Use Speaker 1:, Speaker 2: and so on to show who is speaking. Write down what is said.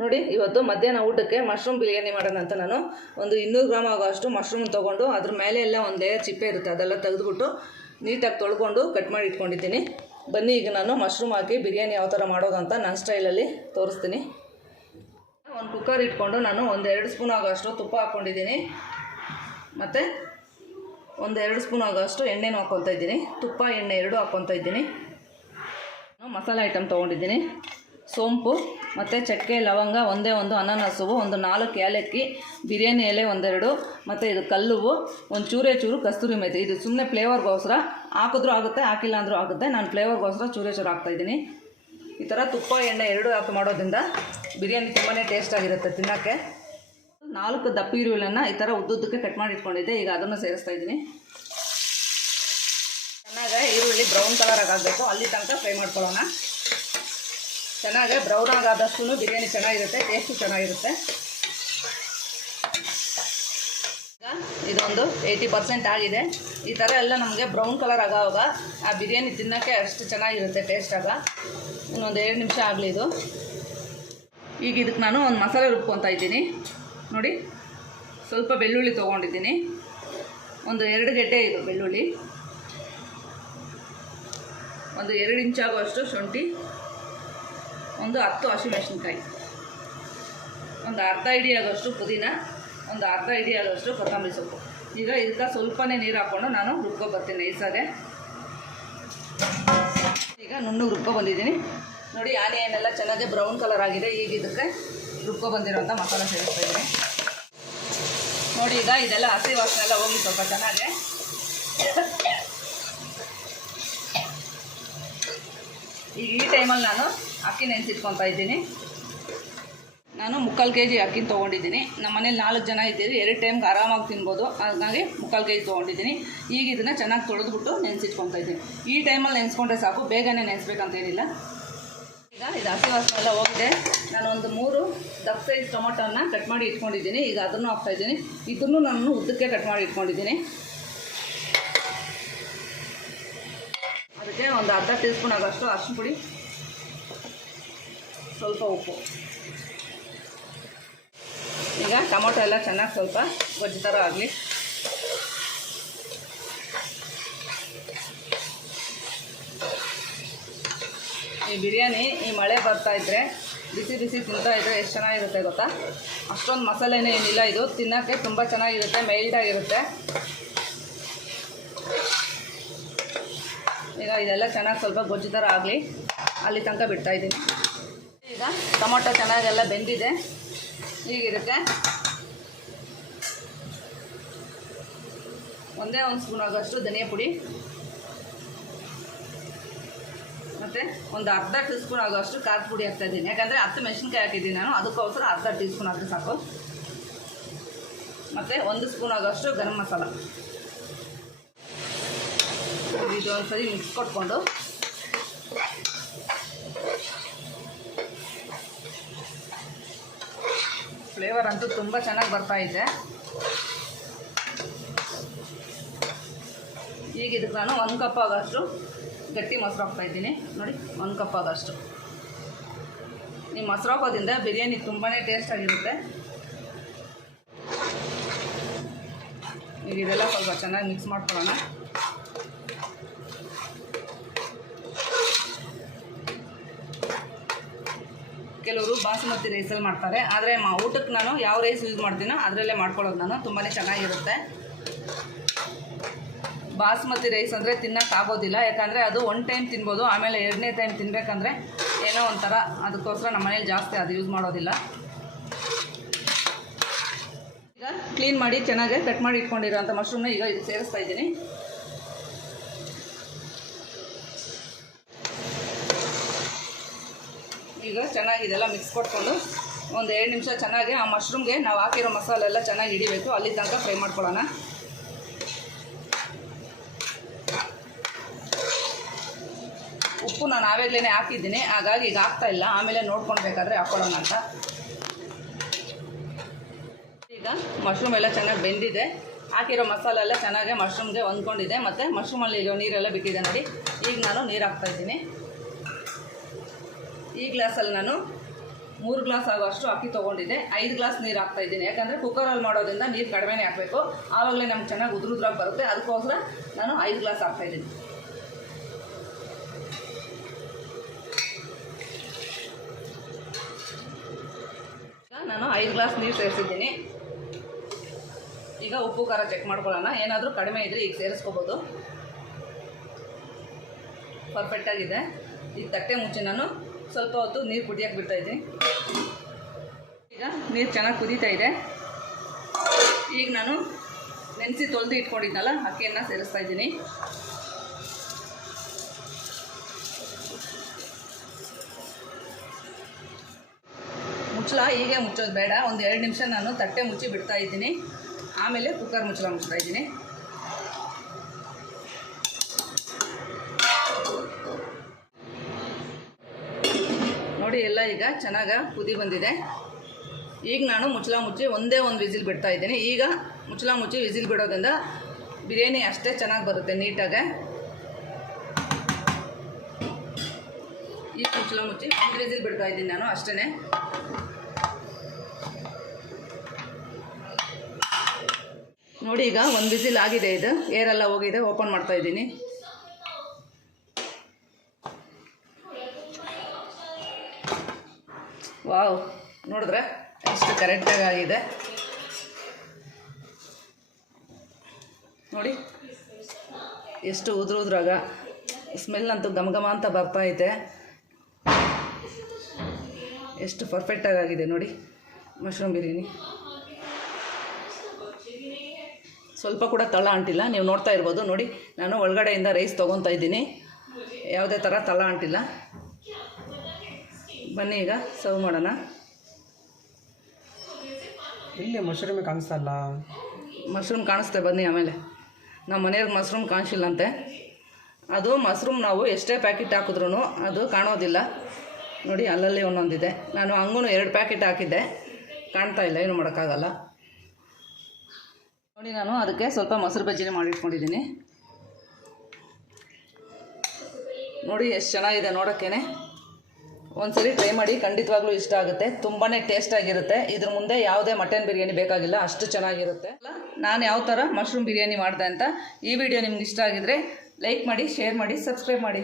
Speaker 1: ನೋಡಿ, ಇವತ್ತು ಮಧ್ಯಾಹ್ನ ಊಟಕ್ಕೆ ಮಶ್ರೂಮ್ ಬಿರಿಯಾನಿ ಮಾಡೋಣ ಅಂತ ನಾನು. ಒಂದು ಇನ್ನೂರು ಗ್ರಾಮ್ ಆಗೋಷ್ಟು ಮಶ್ರೂಮ್ ತೊಗೊಂಡು, ಅದ್ರ ಮೇಲೆ ಎಲ್ಲ ಒಂದು ಚಿಪ್ಪೆ ಇರುತ್ತೆ, ಅದೆಲ್ಲ ತೆಗೆದುಬಿಟ್ಟು ನೀಟಾಗಿ ತೊಳ್ಕೊಂಡು ಕಟ್ ಮಾಡಿ ಇಟ್ಕೊಂಡಿದ್ದೀನಿ. ಬನ್ನಿ, ಈಗ ನಾನು ಮಶ್ರೂಮ್ ಹಾಕಿ ಬಿರಿಯಾನಿ ಯಾವ ಥರ ಮಾಡೋದಂತ ನನ್ನ ಸ್ಟೈಲಲ್ಲಿ ತೋರಿಸ್ತೀನಿ. ಒಂದು ಕುಕ್ಕರ್ ಇಟ್ಕೊಂಡು ನಾನು ಒಂದು ಎರಡು ಸ್ಪೂನ್ ಆಗೋಷ್ಟು ತುಪ್ಪ ಹಾಕ್ಕೊಂಡಿದ್ದೀನಿ. ಮತ್ತು ಒಂದು ಎರಡು ಸ್ಪೂನ್ ಆಗೋಷ್ಟು ಎಣ್ಣೆನೂ ಹಾಕ್ಕೊತಾ ಇದ್ದೀನಿ. ತುಪ್ಪ, ಎಣ್ಣೆ ಎರಡು ಹಾಕ್ಕೊತಾ ಇದ್ದೀನಿ. ಮಸಾಲೆ ಐಟಮ್ ತೊಗೊಂಡಿದ್ದೀನಿ. ಸೋಂಪು, ಮತ್ತು ಚಕ್ಕೆ, ಲವಂಗ, ಒಂದೇ ಒಂದು ಅನಾನಸು ಒಂದು ನಾಲ್ಕು ಏಲಕ್ಕಿ, ಬಿರಿಯಾನಿ ಎಲೆ ಒಂದೆರಡು, ಮತ್ತು ಇದು ಕಲ್ಲುವು, ಒಂದು ಚೂರೇ ಚೂರು ಕಸ್ತೂರಿ ಮೇಥಿ ಇದು ಸುಮ್ಮನೆ ಫ್ಲೇವರ್ಗೋಸ್ಕರ ಹಾಕಿದ್ರೂ ಆಗುತ್ತೆ, ಹಾಕಿಲ್ಲ ಅಂದರೂ ಆಗುತ್ತೆ. ನಾನು ಫ್ಲೇವರ್ಗೋಸ್ಕರ ಚೂರೇ ಚೂರು ಹಾಕ್ತಾಯಿದ್ದೀನಿ ಈ ಥರ ತುಪ್ಪ, ಎಣ್ಣೆ ಎರಡು ಹಾಕಿ ಮಾಡೋದ್ರಿಂದ ಬಿರಿಯಾನಿ ತುಂಬಾ ಟೇಸ್ಟಾಗಿರುತ್ತೆ ತಿನ್ನೋಕ್ಕೆ. ನಾಲ್ಕು ದಪ್ಪ ಈರುಳ್ಳಿಯನ್ನು ಈ ಥರ ಉದ್ದುದ್ದಕ್ಕೆ ಕಟ್ ಮಾಡಿ ಇಟ್ಕೊಂಡಿದ್ದೆ. ಈಗ ಅದನ್ನು ಸೇರಿಸ್ತಾ ಇದ್ದೀನಿ. ಚೆನ್ನಾಗಿ ಈರುಳ್ಳಿ ಬ್ರೌನ್ ಕಲರ್ ಆಗಬೇಕು ಅಲ್ಲಿ ತನಕ ಫ್ರೈ ಮಾಡ್ಕೊಳ್ಳೋಣ. ಚೆನ್ನಾಗಿ ಬ್ರೌನ್ ಆಗಾದಷ್ಟು ಬಿರಿಯಾನಿ ಚೆನ್ನಾಗಿರುತ್ತೆ ಟೇಸ್ಟು ಚೆನ್ನಾಗಿರುತ್ತೆ. ಇದೊಂದು ಏಯ್ಟಿ ಪರ್ಸೆಂಟ್ ಆಗಿದೆ. ಈ ಥರ ಎಲ್ಲ ನಮಗೆ ಬ್ರೌನ್ ಕಲರ್ ಆಗೋವಾಗ ಆ ಬಿರಿಯಾನಿ ತಿನ್ನೋಕ್ಕೆ ಅಷ್ಟು ಚೆನ್ನಾಗಿರುತ್ತೆ ಟೇಸ್ಟ್ ಆಗ. ಇನ್ನೊಂದು ಎರಡು ನಿಮಿಷ ಆಗಲಿ ಇದು. ಈಗ ಇದಕ್ಕೆ ನಾನು ಒಂದು ಮಸಾಲೆ ರುಬ್ಕೊತಾ ಇದ್ದೀನಿ. ನೋಡಿ, ಸ್ವಲ್ಪ ಬೆಳ್ಳುಳ್ಳಿ ತೊಗೊಂಡಿದ್ದೀನಿ. ಒಂದು ಎರಡು ಗೆಡ್ಡೆ ಇದು ಬೆಳ್ಳುಳ್ಳಿ. ಒಂದು ಎರಡು ಇಂಚಾಗುವಷ್ಟು ಶುಂಠಿ. ಒಂದು ಹತ್ತು ಹಸಿಮೆಣಸಿನ್ಕಾಯಿ ಒಂದು ಅರ್ಧ ಇಡಿ ಆಗೋಷ್ಟು ಪುದೀನ, ಒಂದು ಅರ್ಧ ಇಡಿ ಆಗೋಷ್ಟು ಕೊತ್ತಂಬರಿ ಸೊಪ್ಪು. ಈಗ ಇದಕ್ಕೆ ಸ್ವಲ್ಪನೇ ನೀರು ಹಾಕ್ಕೊಂಡು ನಾನು ರುಬ್ಕೊ ಬರ್ತೀನಿ ನೈಸಾಗೆ ಈಗ ನುಣ್ಣು ರುಬ್ಕೊ ಬಂದಿದ್ದೀನಿ ನೋಡಿ, ಆನೆ ಎಲ್ಲ ಚೆನ್ನಾಗಿ ಬ್ರೌನ್ ಕಲರ್ ಆಗಿದೆ. ಈಗ ಇದಕ್ಕೆ ರುಬ್ಕೊ ಬಂದಿರೋಂಥ ಮಸಾಲೆ ಸೇರಿಸ್ತಾ ಇದ್ದೀನಿ. ನೋಡಿ, ಈಗ ಇದೆಲ್ಲ ಹಸಿ ವಾಸನೆ ಎಲ್ಲ ಹೋಗಿ ಸ್ವಲ್ಪ ಚೆನ್ನಾಗಿ ಈಗ ಈ ಟೈಮಲ್ಲಿ ನಾನು ಅಕ್ಕಿ ನೆನೆಸಿಟ್ಕೊತಾ ಇದ್ದೀನಿ. ನಾನು ಮುಕ್ಕಾಲು ಕೆ ಜಿ ಅಕ್ಕಿ ತೊಗೊಂಡಿದ್ದೀನಿ. ನಮ್ಮ ಮನೇಲಿ ನಾಲ್ಕು ಜನ ಇದ್ದೀರಿ ಎರಡು ಟೈಮ್ಗೆ ಆರಾಮಾಗಿ ತಿನ್ಬೋದು. ಹಾಗಾಗಿ ಮುಕ್ಕಾಲು ಕೆ ಜಿ ತೊಗೊಂಡಿದ್ದೀನಿ. ಈಗ ಇದನ್ನು ಚೆನ್ನಾಗಿ ತೊಳೆದ್ಬಿಟ್ಟು ನೆನೆಸಿಟ್ಕೊತಾ ಇದ್ದೀನಿ. ಈ ಟೈಮಲ್ಲಿ ನೆನೆಸ್ಕೊಂಡ್ರೆ ಸಾಕು. ಬೇಗನೆ ನೆನೆಸ್ಬೇಕಂತೇನಿಲ್ಲ. ಈಗ ಇದು ಹಸಿ ವಾಸನೆ ಎಲ್ಲ ಹೋಗಿದೆ. ನಾನು ಒಂದು ಮೂರು ದಪ್ಪ ಸೈಜ್ ಟೊಮೊಟೊನ ಕಟ್ ಮಾಡಿ ಇಟ್ಕೊಂಡಿದ್ದೀನಿ. ಈಗ ಅದನ್ನು ಹಾಕ್ತಾಯಿದ್ದೀನಿ ಇದನ್ನು ನಾನು ಉದ್ದಕ್ಕೆ ಕಟ್ ಮಾಡಿ ಇಟ್ಕೊಂಡಿದ್ದೀನಿ. ಒಂದು ಅರ್ಧ ಟೀ ಸ್ಪೂನ್ ಆಗೋಷ್ಟು ಅರ್ಶಿನ ಪುಡಿ, ಸ್ವಲ್ಪ ಉಪ್ಪು. ಈಗ ಟೊಮೊಟೊ ಎಲ್ಲ ಚೆನ್ನಾಗಿ ಸ್ವಲ್ಪ ಗೊಜ್ಜು ಥರ ಆಗಲಿ. ಈ ಬಿರಿಯಾನಿ ಈ ಮಳೆ ಬರ್ತಾ ಇದ್ದರೆ ಬಿಸಿ ಬಿಸಿ ತಿಂತಾ ಇದ್ರೆ ಎಷ್ಟು ಚೆನ್ನಾಗಿರುತ್ತೆ ಗೊತ್ತಾ? ಅಷ್ಟೊಂದು ಮಸಾಲೆನೇ ಏನಿಲ್ಲ ಇದು. ತಿನ್ನೋಕ್ಕೆ ತುಂಬ ಚೆನ್ನಾಗಿರುತ್ತೆ ಮೈಲ್ಡಾಗಿರುತ್ತೆ ಈಗ ಇದೆಲ್ಲ ಚೆನ್ನಾಗಿ ಸ್ವಲ್ಪ ಗೊಜ್ಜು ಥರ ಆಗಲಿ. ಅಲ್ಲಿ ತನಕ ಬಿಡ್ತಾ ಇದ್ದೀನಿ. ಈಗ ಟೊಮೊಟೊ ಚೆನ್ನಾಗೆಲ್ಲ ಬೆಂದಿದೆ. ಈಗ ಇದಕ್ಕೆ ಒಂದೇ ಒಂದು ಸ್ಪೂನ್ ಆಗೋಷ್ಟು ಧನಿಯಾ ಪುಡಿ. ಮತ್ತು ಒಂದು ಅರ್ಧ ಟೀ ಸ್ಪೂನ್ ಆಗೋಷ್ಟು ಖಾರದ ಪುಡಿ ಹಾಕ್ತಾ ಇದ್ದೀನಿ. ಯಾಕಂದರೆ ಹತ್ತು ಮೆಣಸಿನ್ಕಾಯಿ ಹಾಕಿದ್ದೀನಿ ನಾನು. ಅದಕ್ಕೋಸ್ಕರ ಅರ್ಧ ಟೀ ಸ್ಪೂನ್ ಸಾಕು. ಮತ್ತು ಒಂದು ಸ್ಪೂನ್ ಆಗೋಷ್ಟು ಗರಂ ಮಸಾಲ. ಇದು ಒಂದ್ಸರಿ ಮಿಕ್ಸ್ ಕೊಟ್ಕೊಂಡು. ಫ್ಲೇವರ್ ಅಂತೂ ತುಂಬ ಚೆನ್ನಾಗಿ ಬರ್ತಾ ಇದೆ. ಈಗ ಇದಕ್ಕೆ ನಾನು ಒಂದು ಕಪ್ ಆಗೋಷ್ಟು ಗಟ್ಟಿ ಮೊಸರು ಹಾಕ್ತಾ ಇದ್ದೀನಿ. ನೋಡಿ, ಒಂದು ಕಪ್ ಆಗೋಷ್ಟು. ಈ ಮೊಸರು ಹಾಕೋದ್ರಿಂದ ಬಿರಿಯಾನಿ ತುಂಬಾ ಟೇಸ್ಟಾಗಿರುತ್ತೆ ಈಗ ಇದೆಲ್ಲ ಸ್ವಲ್ಪ ಚೆನ್ನಾಗಿ ಮಿಕ್ಸ್ ಮಾಡ್ಕೊಳ್ಳೋಣ. ಕೆಲವರು ಬಾಸುಮತಿ ರೈಸಲ್ಲಿ ಮಾಡ್ತಾರೆ. ಆದರೆ ಮಾ ಊಟಕ್ಕೆ ನಾನು ಯಾವ ರೈಸ್ ಯೂಸ್ ಮಾಡ್ತೀನೋ ಅದರಲ್ಲೇ ಮಾಡ್ಕೊಳ್ಳೋದು ನಾನು. ತುಂಬಾ ಚೆನ್ನಾಗಿರುತ್ತೆ. ಬಾಸುಮತಿ ರೈಸ್ ಅಂದರೆ ತಿನ್ನೋಕ್ಕಾಗೋದಿಲ್ಲ ಯಾಕಂದರೆ ಅದು ಒನ್ ಟೈಮ್ ತಿನ್ಬೋದು, ಆಮೇಲೆ ಎರಡನೇ ಟೈಮ್ ತಿನ್ನಬೇಕಂದ್ರೆ ಏನೋ ಒಂಥರ ಅದಕ್ಕೋಸ್ಕರ ನಮ್ಮ ಮನೇಲಿ ಜಾಸ್ತಿ ಅದು ಯೂಸ್ ಮಾಡೋದಿಲ್ಲ. ಈಗ ಕ್ಲೀನ್ ಮಾಡಿ, ಚೆನ್ನಾಗಿ ಕಟ್ ಮಾಡಿ ಇಟ್ಕೊಂಡಿರೋಂಥ ಮಶ್ರೂಮ್ನ ಈಗ ಸೇರಿಸ್ತಾ ಇದ್ದೀನಿ. ಈಗ ಚೆನ್ನಾಗಿ ಇದೆಲ್ಲ ಮಿಕ್ಸ್ ಕೊಟ್ಕೊಂಡು ಒಂದು ಎರಡು ನಿಮಿಷ ಚೆನ್ನಾಗಿ ಆ ಮಶ್ರೂಮ್ಗೆ ನಾವು ಹಾಕಿರೋ ಮಸಾಲೆ ಎಲ್ಲ ಚೆನ್ನಾಗಿ ಹಿಡಿಬೇಕು. ಅಲ್ಲಿ ತನಕ ಫ್ರೈ ಮಾಡ್ಕೊಳ್ಳೋಣ. ಉಪ್ಪು ನಾನು ಆವಾಗಲೇ ಹಾಕಿದ್ದೀನಿ. ಹಾಗಾಗಿ ಈಗ ಹಾಕ್ತಾ ಇಲ್ಲ. ಆಮೇಲೆ ನೋಡ್ಕೊಳ್ಬೇಕಾದ್ರೆ ಹಾಕ್ಕೊಳ್ಳೋಣ ಅಂತ. ಈಗ ಮಶ್ರೂಮ್ ಎಲ್ಲ ಚೆನ್ನಾಗಿ ಬೆಂದಿದೆ. ಹಾಕಿರೋ ಮಸಾಲೆ ಎಲ್ಲ ಚೆನ್ನಾಗಿ ಮಶ್ರೂಮ್ಗೆ ಹೊಂದ್ಕೊಂಡಿದೆ. ಮತ್ತು ಮಶ್ರೂಮಲ್ಲಿ ಈಗ ನೀರೆಲ್ಲ ಬಿಟ್ಟಿದೆ ನೋಡಿ. ಈಗ ನಾನು ನೀರು ಹಾಕ್ತಾಯಿದ್ದೀನಿ ಈ ಗ್ಲಾಸಲ್ಲಿ ನಾನು ಮೂರು ಗ್ಲಾಸ್ ಆಗುವಷ್ಟು ಅಕ್ಕಿ ತೊಗೊಂಡಿದ್ದೆ. ಐದು ಗ್ಲಾಸ್ ನೀರು ಹಾಕ್ತಾ ಇದ್ದೀನಿ. ಯಾಕಂದರೆ ಕುಕ್ಕರಲ್ಲಿ ಮಾಡೋದ್ರಿಂದ ನೀರು ಕಡಿಮೆನೇ ಹಾಕಬೇಕು ಆವಾಗಲೇ ನಮ್ಗೆ ಚೆನ್ನಾಗಿ ಉದುರು ಉದ್ರಾಗಿ ಬರುತ್ತೆ. ಅದಕ್ಕೋಸ್ಕರ ನಾನು ಐದು ಗ್ಲಾಸ್ ಹಾಕ್ತಾ ಇದ್ದೀನಿ. ಈಗ ನಾನು ಐದು ಗ್ಲಾಸ್ ನೀರು ಸೇರಿಸಿದ್ದೀನಿ. ಈಗ ಉಪ್ಪು, ಖಾರ ಚೆಕ್ ಮಾಡ್ಕೊಳ್ಳೋಣ. ಏನಾದರೂ ಕಡಿಮೆ ಇದ್ದರೆ ಈಗ ಸೇರಿಸ್ಕೋಬೋದು. ಪರ್ಫೆಕ್ಟಾಗಿದೆ ಈಗ ತಟ್ಟೆ ಮುಚ್ಚಿ ನಾನು ಸ್ವಲ್ಪ ಹೊತ್ತು ನೀರು ಕುದಿಯಕ್ಕೆ ಬಿಡ್ತಾ ಇದ್ದೀನಿ. ಈಗ ನೀರು ಚೆನ್ನಾಗಿ ಕುದೀತಾ ಇದೆ. ಈಗ ನಾನು ನೆನೆಸಿ ತೊಳೆದು ಇಟ್ಕೊಂಡಿದ್ನಲ್ಲ ಅಕ್ಕಿಯನ್ನು ಸೇರಿಸ್ತಾ ಇದ್ದೀನಿ. ಮುಚ್ಚಳ ಹೀಗೆ ಮುಚ್ಚೋದು ಬೇಡ. ಒಂದು ಎರಡು ನಿಮಿಷ ನಾನು ತಟ್ಟೆ ಮುಚ್ಚಿ ಬಿಡ್ತಾ ಇದ್ದೀನಿ. ಆಮೇಲೆ ಕುಕ್ಕರ್ ಮುಚ್ಚಳ ಮುಚ್ತಾ ಇದ್ದೀನಿ. ನೋಡಿ ಎಲ್ಲ ಈಗ ಚೆನ್ನಾಗಿ ಕುದಿ ಬಂದಿದೆ. ಈಗ ನಾನು ಮುಚ್ಚಲ ಮುಚ್ಚಿ ಒಂದೇ ಒಂದು ವಿಸಿಲ್ ಬಿಡ್ತಾ ಇದ್ದೀನಿ. ಈಗ ಮುಚ್ಚಲ ಮುಚ್ಚಿ ವಿಸಿಲ್ ಬಿಡೋದ್ರಿಂದ ಬಿರಿಯಾನಿ ಅಷ್ಟೇ ಚೆನ್ನಾಗಿ ಬರುತ್ತೆ ನೀಟಾಗೆ. ಈಗ ಮುಚ್ಚಳ ಮುಚ್ಚಿ ಒಂದು ವಿಸಿಲ್ ಬಿಡ್ತಾ ಇದ್ದೀನಿ ನಾನು ಅಷ್ಟೇ ನೋಡಿ ಈಗ ಒಂದು ವಿಸಿಲ್ ಆಗಿದೆ ಇದು. ಏರೆಲ್ಲ ಹೋಗಿದೆ, ಓಪನ್ ಮಾಡ್ತಾ ಇದ್ದೀನಿ. ವಾವ್, ನೋಡಿದ್ರೆ ಎಷ್ಟು ಕರೆಕ್ಟಾಗಿ ಆಗಿದೆ ನೋಡಿ, ಎಷ್ಟು ಉದುರು ಉದ್ರಾಗ ಸ್ಮೆಲ್ ಅಂತೂ ಘಮ ಅಂತ ಬರ್ತಾ ಐತೆ. ಎಷ್ಟು ಪರ್ಫೆಕ್ಟಾಗಿ ಆಗಿದೆ ನೋಡಿ ಮಶ್ರೂಮ್ ಬಿರಿಯಾನಿ ಸ್ವಲ್ಪ ಕೂಡ ತಳ ಅಂಟಿಲ್ಲ, ನೀವು ನೋಡ್ತಾ ಇರ್ಬೋದು. ನೋಡಿ, ನಾನು ಒಳಗಡೆಯಿಂದ ರೈಸ್ ತೊಗೊತಾ ಇದ್ದೀನಿ. ಯಾವುದೇ ಥರ ತಳ ಅಂಟಿಲ್ಲ. ಬನ್ನಿ ಈಗ ಸರ್ವ್ ಮಾಡೋಣ.
Speaker 2: ಇಲ್ಲಿ ಮಶ್ರೂಮ್ ಕಾಣಿಸ್ತಲ್ಲ
Speaker 1: ಮಶ್ರೂಮ್ ಕಾಣಿಸ್ತೆ ಬನ್ನಿ ಆಮೇಲೆ. ನಮ್ಮ ಮನೆಯವ್ರಿಗೆ ಮಶ್ರೂಮ್ ಕಾಣಿಸಿಲ್ಲಂತೆ. ಅದು ಮಶ್ರೂಮ್ ನಾವು ಎಷ್ಟೇ ಪ್ಯಾಕೆಟ್ ಹಾಕಿದ್ರೂ ಅದು ಕಾಣೋದಿಲ್ಲ. ನೋಡಿ ಅಲ್ಲಲ್ಲಿ ಒಂದೊಂದಿದೆ. ನಾನು ಹಂಗೂ ಎರಡು ಪ್ಯಾಕೆಟ್ ಹಾಕಿದ್ದೆ. ಕಾಣ್ತಾ ಇಲ್ಲ ಏನು ಮಾಡೋಕ್ಕಾಗಲ್ಲ. ನೋಡಿ ನಾನು ಅದಕ್ಕೆ ಸ್ವಲ್ಪ ಮೊಸರು ಬಜ್ಜಿನೇ ಮಾಡಿಟ್ಕೊಂಡಿದ್ದೀನಿ. ನೋಡಿ ಎಷ್ಟು ಚೆನ್ನಾಗಿದೆ ನೋಡೋಕ್ಕೇನೆ. ಒಂದ್ಸರಿ ಟ್ರೈ ಮಾಡಿ ಖಂಡಿತವಾಗ್ಲೂ ಇಷ್ಟ ಆಗುತ್ತೆ. ತುಂಬಾ ಟೇಸ್ಟಾಗಿರುತ್ತೆ ಇದ್ರ ಮುಂದೆ ಯಾವುದೇ ಮಟನ್ ಬಿರಿಯಾನಿ ಬೇಕಾಗಿಲ್ಲ. ಅಷ್ಟು ಚೆನ್ನಾಗಿರುತ್ತೆ. ನಾನು ಯಾವ ಥರ ಮಶ್ರೂಮ್ ಬಿರಿಯಾನಿ ಮಾಡಿದೆ ಅಂತ ಈ ವಿಡಿಯೋ ನಿಮ್ಗೆ ಇಷ್ಟ ಆಗಿದ್ರೆ ಲೈಕ್ ಮಾಡಿ ಶೇರ್ ಮಾಡಿ ಸಬ್ಸ್ಕ್ರೈಬ್ ಮಾಡಿ.